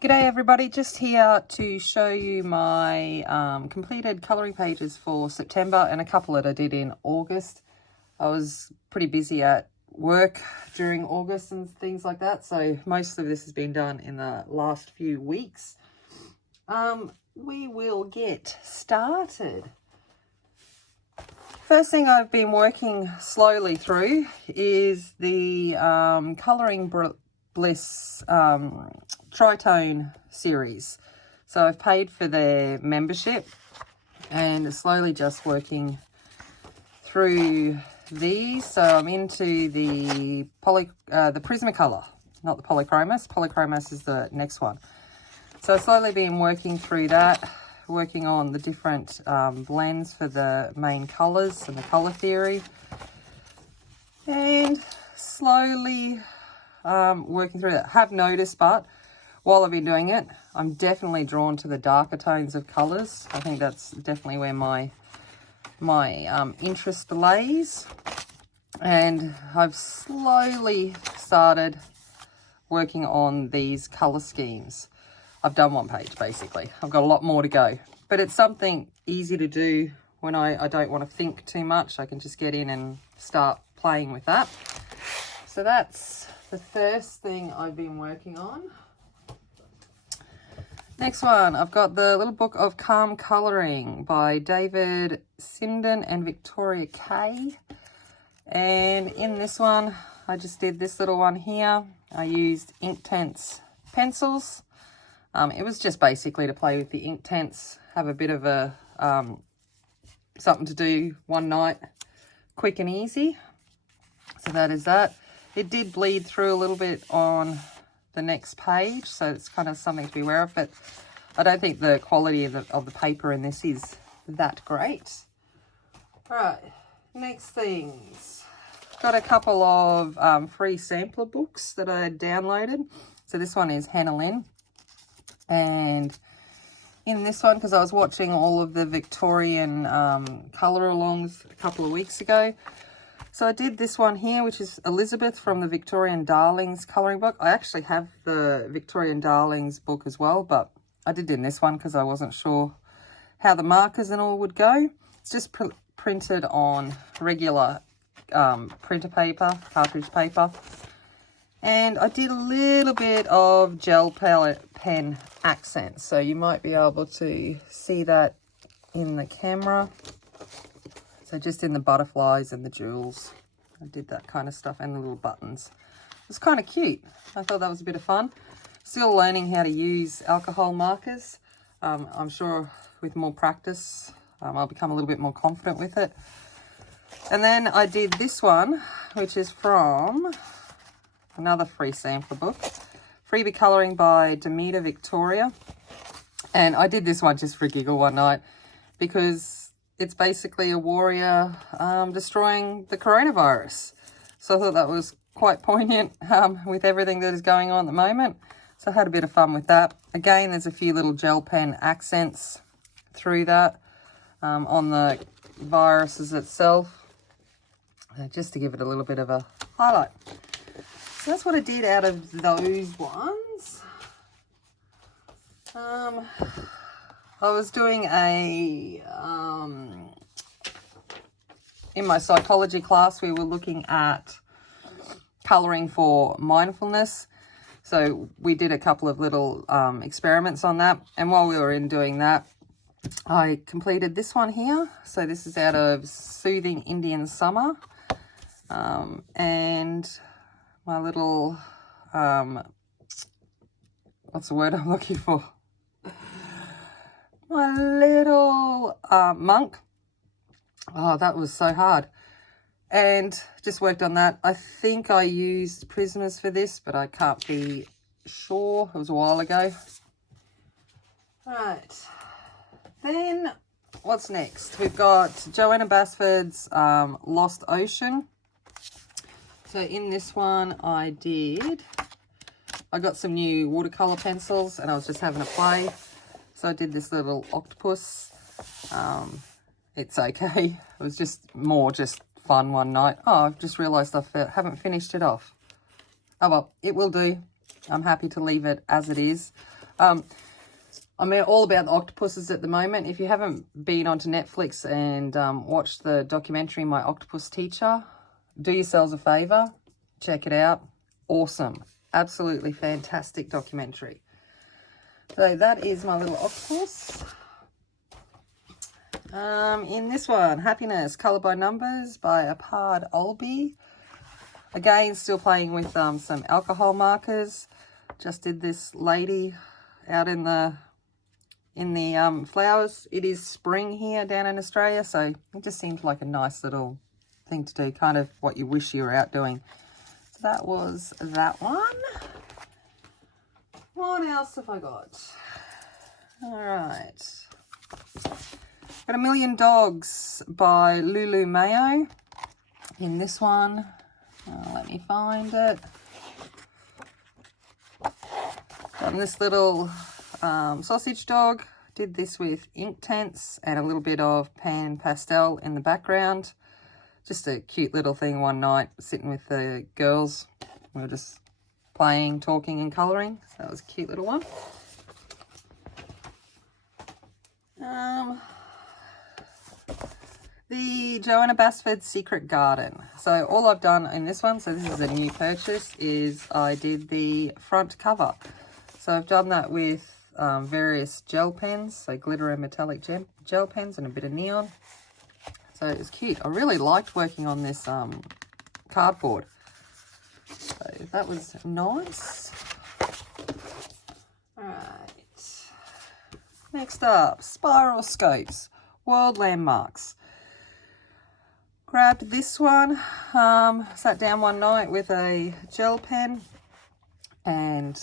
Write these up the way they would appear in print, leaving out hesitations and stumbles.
G'day everybody, just here to show you my completed colouring pages for September and a couple that I did in August. I was pretty busy at work during August and things like that, so most of this has been done in the last few weeks. We will get started. First thing I've been working slowly through is the Colouring Bliss Tritone series. So I've paid for their membership and slowly just working through these. So I'm into the Prismacolor, not the Polychromos. Polychromos is the next one. So I've slowly been working through that, working on the different blends for the main colours and the colour theory, and slowly working through that. Have noticed, but while I've been doing it, I'm definitely drawn to the darker tones of colours. I think that's definitely where my interest lays, and I've slowly started working on these colour schemes. I've done one page basically. I've got a lot more to go, but it's something easy to do when I don't want to think too much. I can just get in and start playing with that. So that's the first thing I've been working on. Next one, I've got the little book of Calm Colouring by David Sinden and Victoria Kay. And in this one, I just did this little one here. I used Inktense pencils. It was just basically to play with the Inktense, have a bit of a something to do one night, quick and easy. So that is that. It did bleed through a little bit on the next page, so it's kind of something to be aware of, but I don't think the quality of the paper in this is that great. All right, next things. Got a couple of free sampler books that I downloaded. So this one is Hannah Lynn, and in this one, because I was watching all of the Victorian colour alongs a couple of weeks ago, so I did this one here, which is Elizabeth from the Victorian Darlings colouring book. I actually have the Victorian Darlings book as well, but I did in this one because I wasn't sure how the markers and all would go. It's just printed on regular printer paper, cartridge paper. And I did a little bit of gel pen accents, so you might be able to see that in the camera. So just in the butterflies and the jewels, I did that kind of stuff, and the little buttons. It's kind of cute. I thought that was a bit of fun. Still learning how to use alcohol markers. I'm sure with more practice, I'll become a little bit more confident with it. And then I did this one, which is from another free sampler book, Freebie Colouring by Demeter Victoria. And I did this one just for a giggle one night because it's basically a warrior destroying the coronavirus. So I thought that was quite poignant with everything that is going on at the moment. So I had a bit of fun with that. Again, there's a few little gel pen accents through that on the viruses itself, just to give it a little bit of a highlight. So that's what I did out of those ones. I was doing in my psychology class, we were looking at colouring for mindfulness. So we did a couple of little experiments on that. And while we were doing that, I completed this one here. So this is out of Soothing Indian Summer. And my little, what's the word I'm looking for? My little monk. Oh, that was so hard. And just worked on that. I think I used Prismas for this, but I can't be sure. It was a while ago. Right. Then what's next? We've got Joanna Basford's Lost Ocean. So in this one I got some new watercolour pencils and I was just having a play. So I did this little octopus. It's okay. It was just fun one night. Oh, I've just realised I haven't finished it off. Oh well, it will do. I'm happy to leave it as it is. I'm all about the octopuses at the moment. If you haven't been onto Netflix and watched the documentary My Octopus Teacher, do yourselves a favour, check it out. Awesome. Absolutely fantastic documentary. So that is my little octopus. In this one, Happiness, Colour by Numbers by Apard Olby. Again, still playing with some alcohol markers. Just did this lady out in the flowers. It is spring here down in Australia, so it just seems like a nice little thing to do, kind of what you wish you were out doing. So that was that one. What else have I got? All right. Got A Million Dogs by Lulu Mayo. In this one, let me find it. Got this little sausage dog. Did this with ink tents and a little bit of pan pastel in the background. Just a cute little thing one night, sitting with the girls. We were just playing, talking and colouring. So that was a cute little one. The Joanna Basford Secret Garden. So all I've done in this one, so this is a new purchase, is I did the front cover. So I've done that with various gel pens, so glitter and metallic gel pens and a bit of neon. So it's cute. I really liked working on this cardboard. So that was nice. Alright. Next up, Spiral Scopes, World Landmarks. Grabbed this one, sat down one night with a gel pen and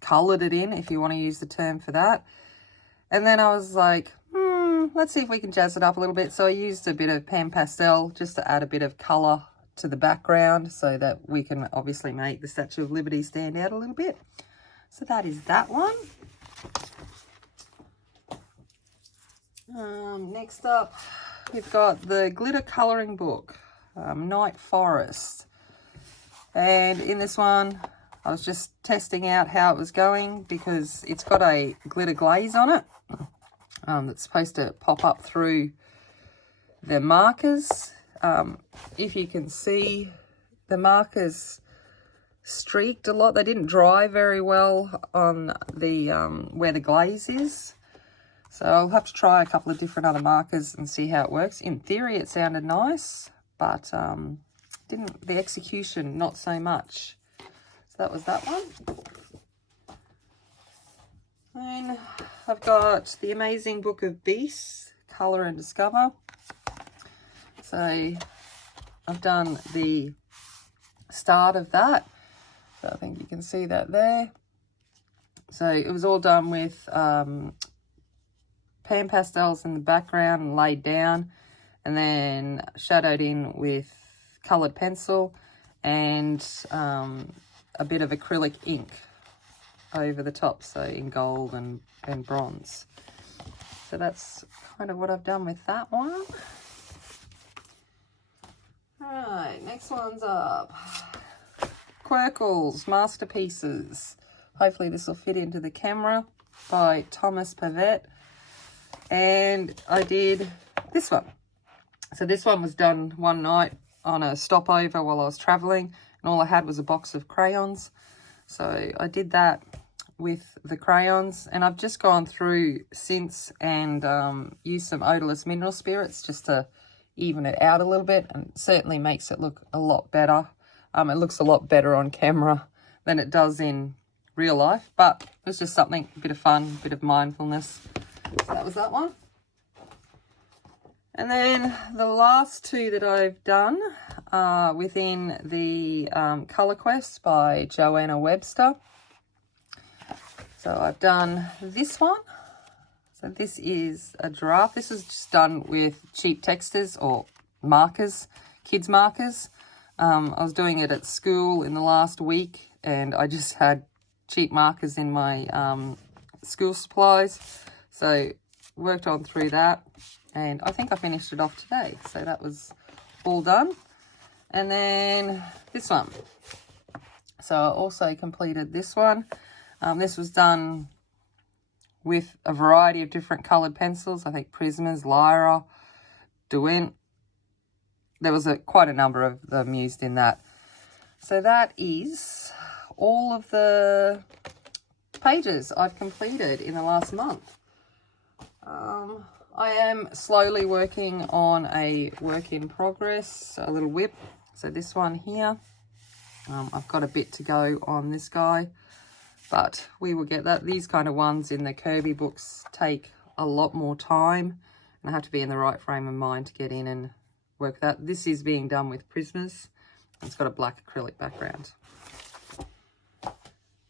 coloured it in, if you want to use the term for that. And then I was like, let's see if we can jazz it up a little bit. So I used a bit of pan pastel just to add a bit of colour to the background so that we can obviously make the Statue of Liberty stand out a little bit. So that is that one. Next up, we've got the glitter colouring book, Night Forest. And in this one, I was just testing out how it was going because it's got a glitter glaze on it that's supposed to pop up through the markers. If you can see, the markers streaked a lot. They didn't dry very well on the where the glaze is. So I'll have to try a couple of different other markers and see how it works. In theory, it sounded nice, but the execution, not so much. So that was that one. Then I've got The Amazing Book of Beasts, Colour and Discover. So I've done the start of that. So I think you can see that there. So it was all done with pan pastels in the background and laid down, and then shadowed in with coloured pencil and a bit of acrylic ink over the top, so in gold and bronze. So that's kind of what I've done with that one. Alright, next one's up. Quirkles Masterpieces. Hopefully this will fit into the camera, by Thomas Pavette. And I did this one. So this one was done one night on a stopover while I was traveling, and all I had was a box of crayons. So I did that with the crayons, and I've just gone through since and used some odorless mineral spirits just to even it out a little bit, and it certainly makes it look a lot better. It looks a lot better on camera than it does in real life, but it was just something, a bit of fun, a bit of mindfulness. So that was that one. And then the last two that I've done are within the Colour Quest by Joanna Webster. So I've done this one. So this is a giraffe. This is just done with cheap textures or markers, kids markers. I was doing it at school in the last week, and I just had cheap markers in my school supplies. So worked on through that, and I think I finished it off today. So that was all done. And then this one. So I also completed this one. This was done with a variety of different coloured pencils. I think Prismas, Lyra, Derwent. There was quite a number of them used in that. So that is all of the pages I've completed in the last month. I am slowly working on a work in progress, a little whip. So this one here, I've got a bit to go on this guy, but we will get that. These kind of ones in the Kirby books take a lot more time, and I have to be in the right frame of mind to get in and work that. This is being done with Prismas. It's got a black acrylic background.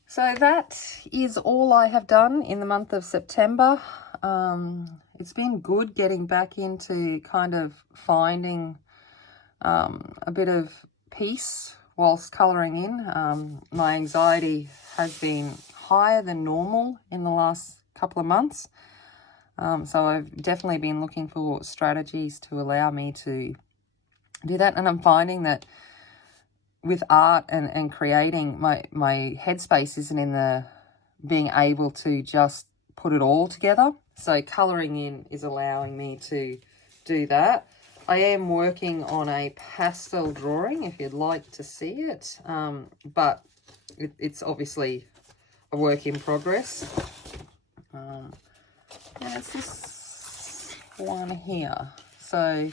So that is all I have done in the month of September. It's been good getting back into kind of finding a bit of peace whilst colouring in. My anxiety has been higher than normal in the last couple of months. So I've definitely been looking for strategies to allow me to do that. And I'm finding that with art and creating, my headspace isn't in the being able to just put it all together. So colouring in is allowing me to do that. I am working on a pastel drawing, if you'd like to see it, but it's obviously a work in progress. And it's this one here. So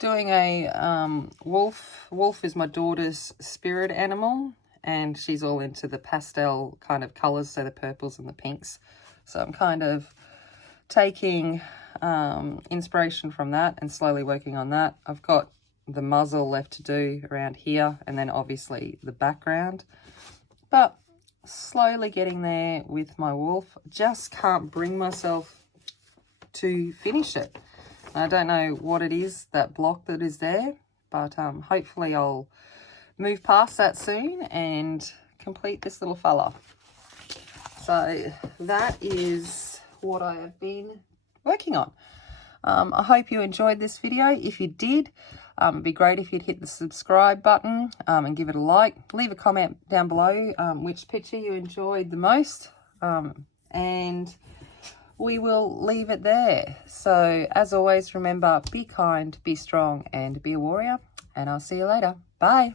doing a wolf. Wolf is my daughter's spirit animal, and she's all into the pastel kind of colours, so the purples and the pinks. So I'm kind of taking inspiration from that and slowly working on that. I've got the muzzle left to do around here, and then obviously the background, but slowly getting there with my wolf. Just can't bring myself to finish it. I don't know what it is, that block that is there, but hopefully I'll move past that soon and complete this little fella. So that is what I have been working on. I hope you enjoyed this video. If you did, it'd be great if you'd hit the subscribe button and give it a like. Leave a comment down below which picture you enjoyed the most, and we will leave it there. So as always, remember, be kind, be strong, and be a warrior, and I'll see you later. Bye.